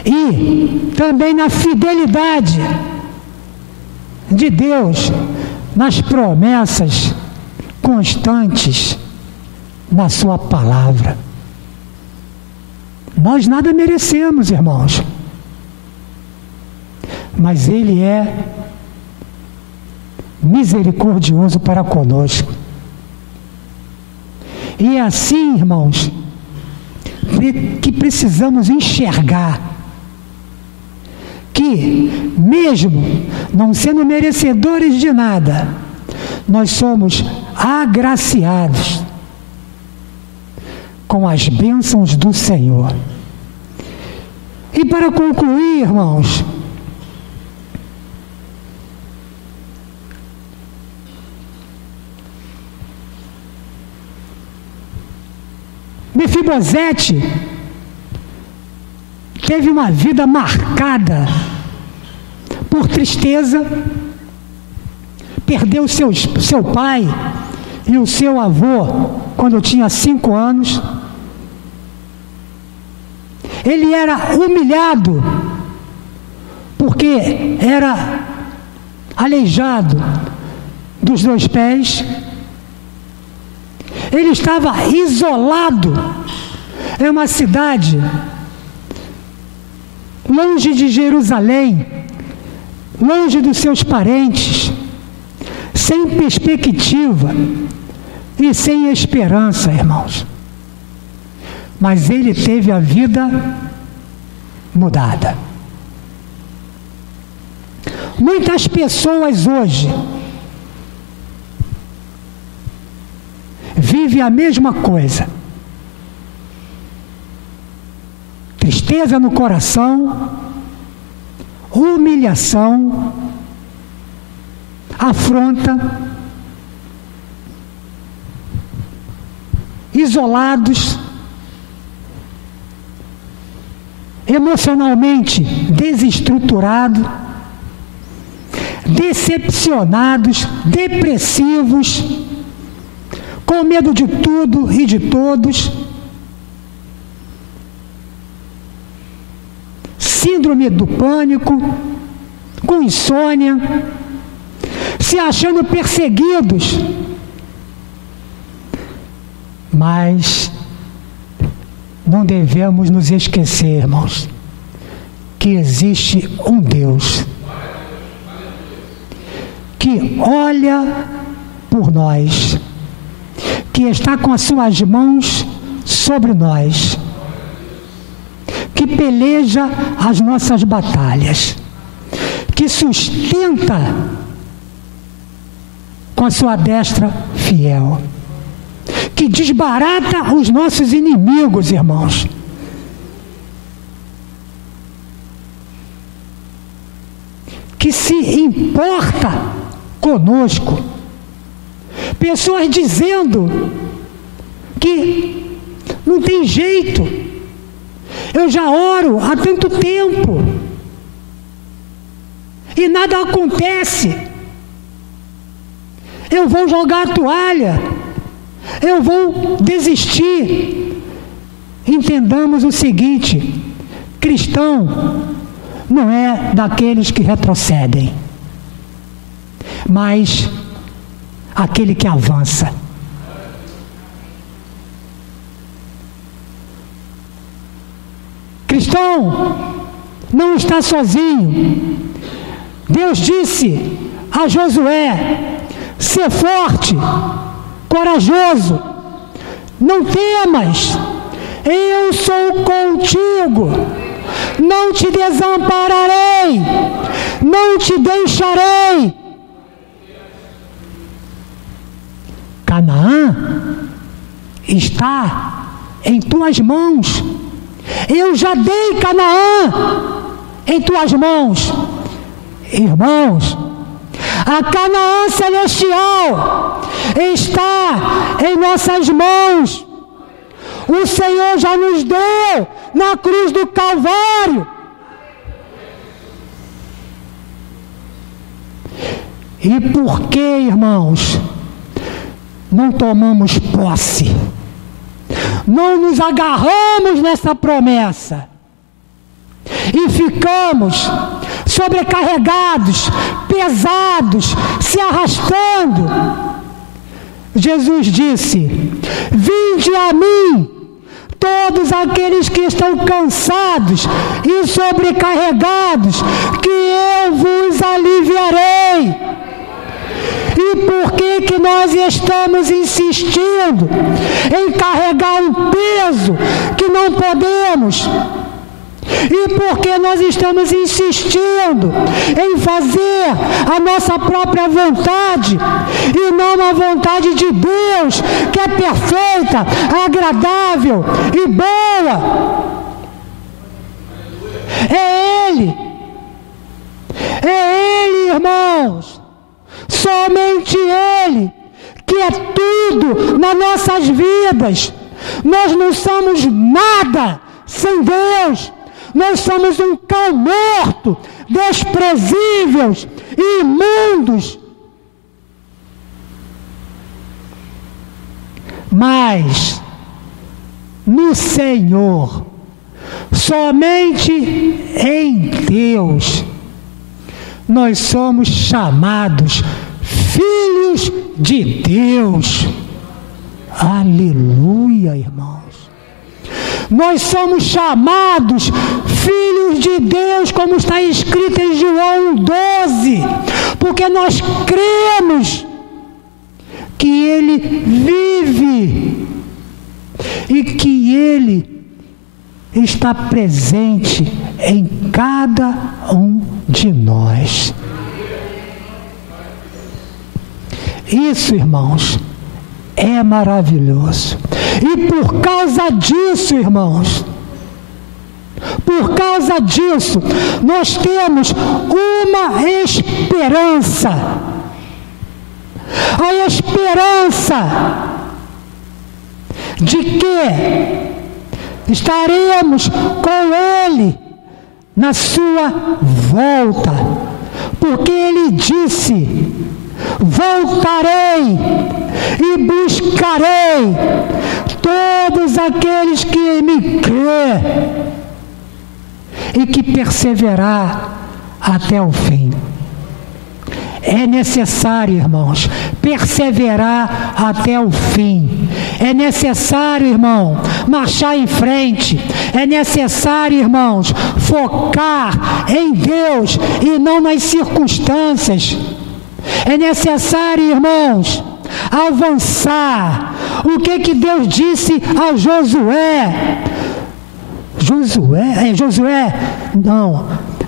E também na fidelidade de Deus nas promessas constantes na sua palavra. Nós nada merecemos, irmãos, mas Ele é misericordioso para conosco. E é assim, irmãos, que precisamos enxergar que, mesmo não sendo merecedores de nada, nós somos agraciados com as bênçãos do Senhor. E para concluir, irmãos, Mefibosete teve uma vida marcada por tristeza, perdeu seu pai e o seu avô quando tinha 5 anos. Ele era humilhado porque era aleijado dos 2 pés. Ele estava isolado em uma cidade longe de Jerusalém, longe dos seus parentes, sem perspectiva e sem esperança, irmãos. Mas ele teve a vida mudada. Muitas pessoas hoje vivem a mesma coisa. Tristeza no coração, humilhação, afronta, isolados, emocionalmente desestruturados, decepcionados, depressivos, com medo de tudo e de todos, síndrome do pânico, com insônia, se achando perseguidos. Mas não devemos nos esquecer, irmãos, que existe um Deus que olha por nós, que está com as suas mãos sobre nós, que peleja as nossas batalhas, que sustenta com a sua destra fiel, que desbarata os nossos inimigos, irmãos. Que se importa conosco. Pessoas dizendo que não tem jeito, eu já oro há tanto tempo e nada acontece, eu vou jogar a toalha, eu vou desistir. Entendamos o seguinte: cristão não é daqueles que retrocedem, mas aquele que avança. Cristão não está sozinho. Deus disse a Josué: ser forte, corajoso, não temas, eu sou contigo, não te desampararei, não te deixarei. Canaã está em tuas mãos. Eu já dei Canaã em tuas mãos. Irmãos, a Canaã celestial está em nossas mãos. O Senhor já nos deu na cruz do Calvário. E por que, irmãos, não tomamos posse? Não nos agarramos nessa promessa e ficamos sobrecarregados, pesados, se arrastando. Jesus disse: vinde a mim, todos aqueles que estão cansados e sobrecarregados, que eu vos aliviarei. E por que nós estamos insistindo em carregar um peso que não podemos? E por que nós estamos insistindo em fazer a nossa própria vontade e não a vontade de Deus, que é perfeita, agradável e boa? É Ele, irmãos, somente Ele, que é tudo nas nossas vidas. Nós não somos nada sem Deus. Nós somos um cão morto, desprezíveis e imundos. Mas no Senhor, somente em Deus, nós somos chamados filhos de Deus. Aleluia, irmãos. Nós somos chamados filhos de Deus, como está escrito em João 12, porque nós cremos que Ele vive e que Ele está presente em cada um de nós. Isso, irmãos, é maravilhoso. E por causa disso, irmãos, por causa disso, nós temos uma esperança. A esperança de que estaremos com Ele na sua volta. Porque Ele disse: voltarei e buscarei todos aqueles que em mim crê e que perseverar até o fim. É necessário, irmãos, perseverar até o fim. É necessário, irmão, marchar em frente. É necessário, irmãos, focar em Deus e não nas circunstâncias. É necessário, irmãos, avançar. O que Deus disse a Josué?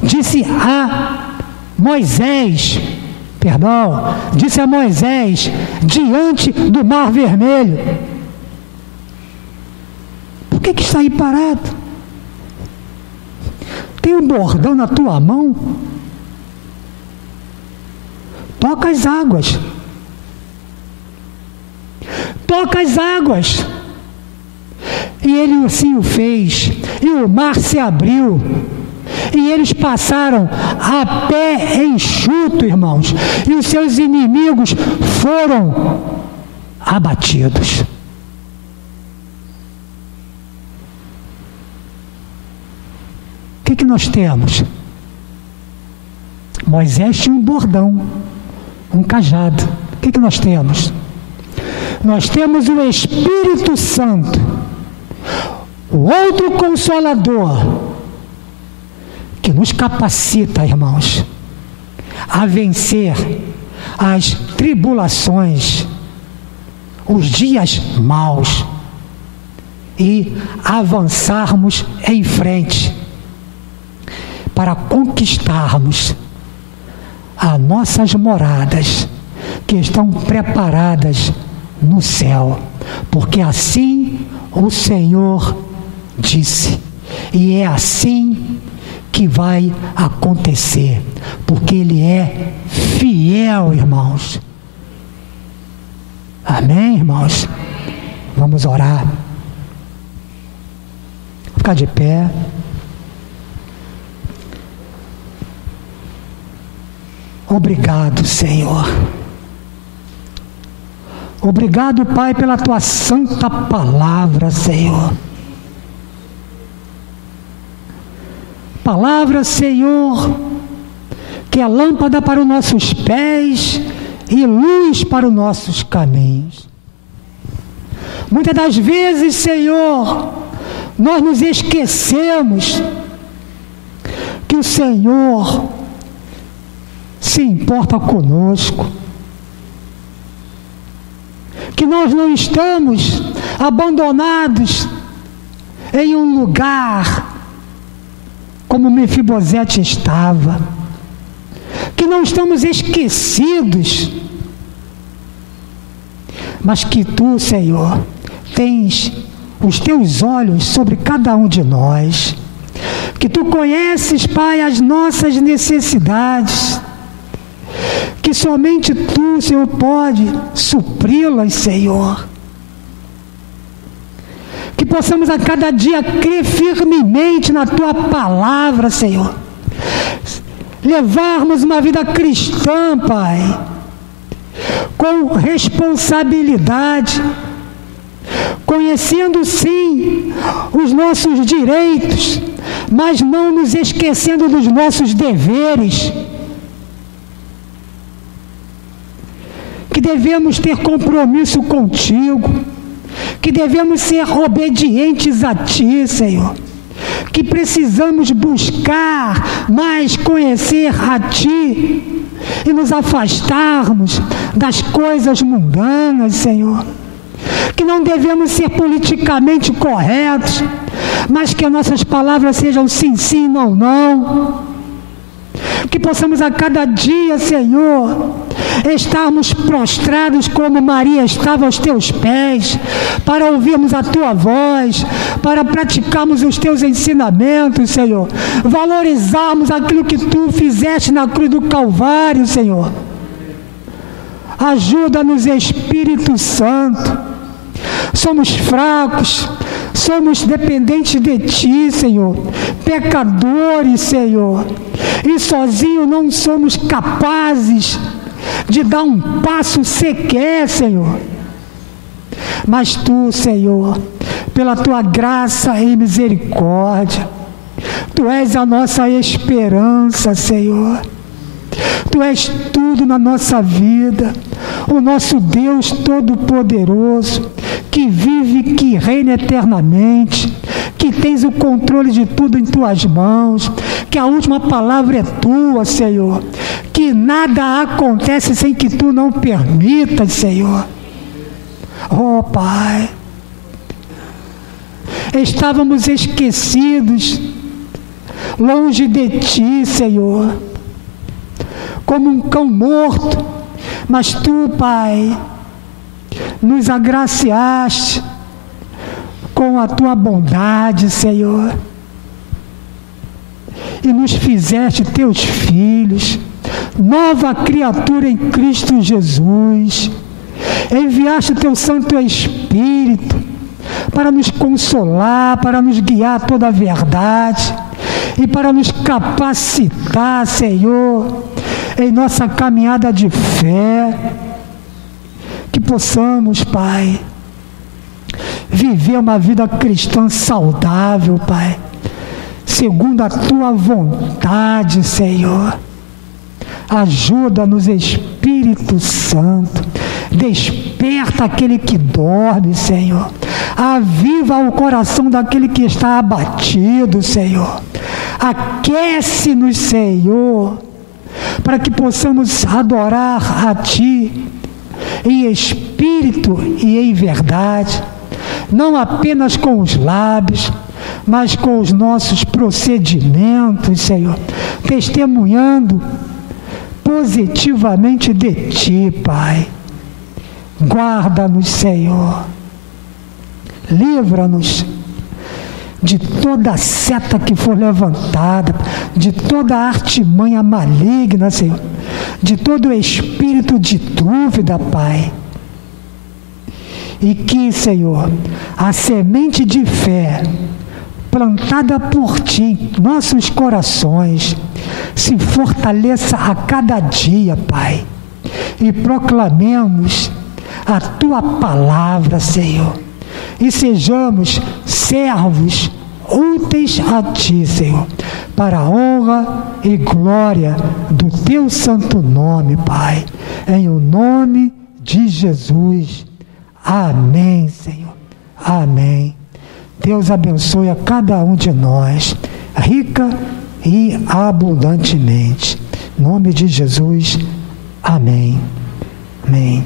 Disse a Moisés, disse a Moisés, diante do Mar Vermelho. Por que está aí parado? Tem um bordão na tua mão? Toca as águas. Toca as águas. E ele assim o fez, e o mar se abriu, e eles passaram a pé enxuto, irmãos, e os seus inimigos foram abatidos. O que nós temos? Moisés tinha um bordão, um cajado. O que nós temos? Nós temos o Espírito Santo, o outro Consolador, que nos capacita, irmãos, a vencer as tribulações, os dias maus e avançarmos em frente para conquistarmos as nossas moradas que estão preparadas no céu, porque assim o Senhor disse, e é assim que vai acontecer, porque Ele é fiel, irmãos. Amém, irmãos? Vamos orar. Ficar de pé. Obrigado, Senhor. Obrigado, Pai, pela Tua santa palavra, Senhor. Palavra, Senhor, que é lâmpada para os nossos pés e luz para os nossos caminhos. Muitas das vezes, Senhor, nós nos esquecemos que o Senhor se importa conosco, que nós não estamos abandonados em um lugar como Mefibosete estava, que não estamos esquecidos, mas que Tu, Senhor, tens os Teus olhos sobre cada um de nós, que Tu conheces, Pai, as nossas necessidades, que somente Tu, Senhor, pode supri-las, Senhor. Que possamos a cada dia crer firmemente na Tua palavra, Senhor. Levarmos uma vida cristã, Pai, com responsabilidade, conhecendo sim os nossos direitos, mas não nos esquecendo dos nossos deveres. Que devemos ter compromisso contigo, que devemos ser obedientes a Ti, Senhor, que precisamos buscar mais conhecer a Ti e nos afastarmos das coisas mundanas, Senhor, que não devemos ser politicamente corretos, mas que as nossas palavras sejam sim, sim, não, não. Que possamos a cada dia, Senhor, estarmos prostrados como Maria estava aos Teus pés, para ouvirmos a Tua voz, para praticarmos os Teus ensinamentos, Senhor, valorizarmos aquilo que Tu fizeste na cruz do Calvário, Senhor. Ajuda-nos, Espírito Santo. Somos fracos, somos dependentes de Ti, Senhor, pecadores, Senhor, e sozinhos não somos capazes de dar um passo sequer, Senhor. Mas Tu, Senhor, pela Tua graça e misericórdia, Tu és a nossa esperança, Senhor. Tu és tudo na nossa vida, o nosso Deus Todo-Poderoso, que vive, que reina eternamente, que tens o controle de tudo em Tuas mãos, que a última palavra é Tua, Senhor, que nada acontece sem que Tu não permitas, Senhor. Oh, Pai, estávamos esquecidos, longe de Ti, Senhor, como um cão morto, mas Tu, Pai, nos agraciaste com a Tua bondade, Senhor, e nos fizeste Teus filhos, nova criatura em Cristo Jesus. Enviaste Teu Santo Espírito para nos consolar, para nos guiar a toda a verdade e para nos capacitar, Senhor, em nossa caminhada de fé, que possamos, Pai, viver uma vida cristã saudável, Pai, segundo a Tua vontade, Senhor. Ajuda-nos, Espírito Santo, desperta aquele que dorme, Senhor, aviva o coração daquele que está abatido, Senhor, aquece-nos, Senhor, para que possamos adorar a Ti em espírito e em verdade, não apenas com os lábios, mas com os nossos procedimentos, Senhor, testemunhando positivamente de Ti, Pai. Guarda-nos, Senhor, livra-nos de toda seta que for levantada, de toda artimanha maligna, Senhor, de todo espírito de dúvida, Pai. E que, Senhor, a semente de fé plantada por Ti em nossos corações se fortaleça a cada dia, Pai, e proclamemos a Tua palavra, Senhor, e sejamos servos úteis a Ti, Senhor, para a honra e glória do Teu santo nome, Pai, em o nome de Jesus. Amém, Senhor. Amém. Deus abençoe a cada um de nós, rica e abundantemente. Em nome de Jesus. Amém. Amém.